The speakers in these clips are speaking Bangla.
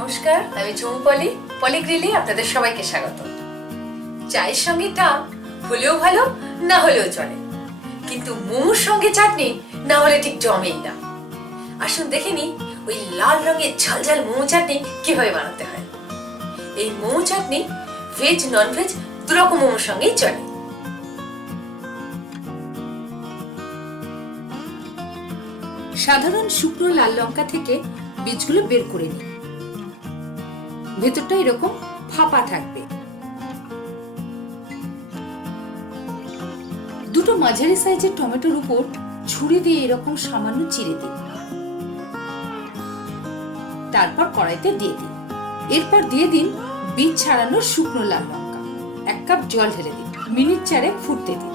নমস্কার, আমি ঝুমু পলিগ্রিলে আপনাদের সবাইকে স্বাগত। চায়ের সঙ্গে টা হলেও ভালো, না হলেও চলে, কিন্তু মোমোর সঙ্গে চাটনি না হলে ঠিক জমেই না। আসুন দেখে নি ওই লাল রঙের ঝালঝাল মোমো চাটনি কিভাবে বানাতে হয়। এই মোমো চাটনি ভেজ নন ভেজ দুরকম মোমোর সঙ্গেই চলে। সাধারণ শুকনো লাল লঙ্কা থেকে বীজগুলো বের করে নিন। ভেতরটা এরকম ফাঁপা থাকবে। দুটো মাঝারি সাইজের টমেটোর উপর ছুরি দিয়ে এরকম সামান্য চিড়ে দিন। তারপর কড়াইতে দিয়ে দিন। এরপর দিয়ে দিন বীজ ছাড়ানো শুকনো লাল লঙ্কা। 1 কাপ জল ঢেলে দিন। মিনিট 4 ফুটতে দিন।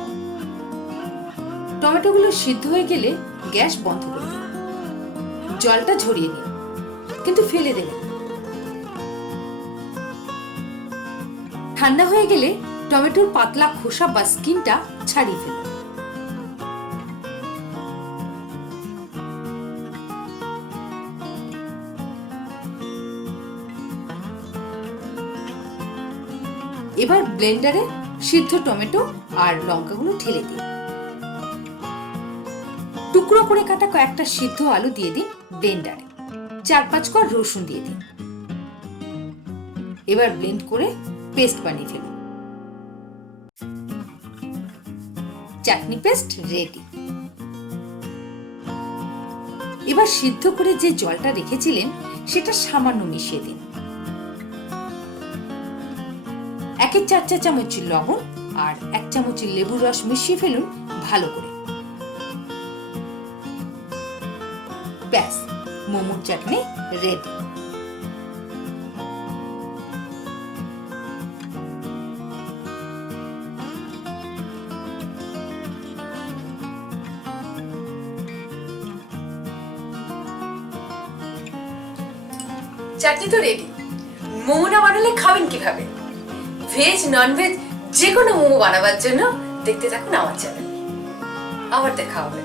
টমেটোগুলো সিদ্ধ হয়ে গেলে গ্যাস বন্ধ করে দিন। জলটা ঝরিয়ে নিন, কিন্তু ফেলে দেবেন। ঠান্ডা হয়ে গেলে টমেটোর পাতলা খোসা বা স্কিনটা ছাড়িয়ে ফেলুন। এবার ব্লেন্ডারে সিদ্ধ টমেটো আর লঙ্কাগুলো ঢেলে দিন। টুকরো করে কাটা কয়েকটা সিদ্ধ আলু দিয়ে দিন ব্লেন্ডারে। 4-5 কোয়া রসুন দিয়ে দিন। এবার ব্লেন্ড করে পেস্ট বানিয়ে ফেলুন। চাটনি পেস্ট রেডি। এবার সিদ্ধ করে যে জলটা রেখেছিলেন সেটা সামান্য মিশিয়ে দিন। 1/4 চা চামচ লবণ আর 1 চামচ লেবুর রস মিশিয়ে ফেলুন ভালো করে। ব্যাস, মোমোর চাটনি রেডি। চাটনি তো রেডি। মোমো না বানালে খাবেন কিভাবে? ভেজ নন ভেজ যে কোনো মোমো বানাবার জন্য দেখতে থাকুন আমার চ্যানেল। আবার দেখা হবে।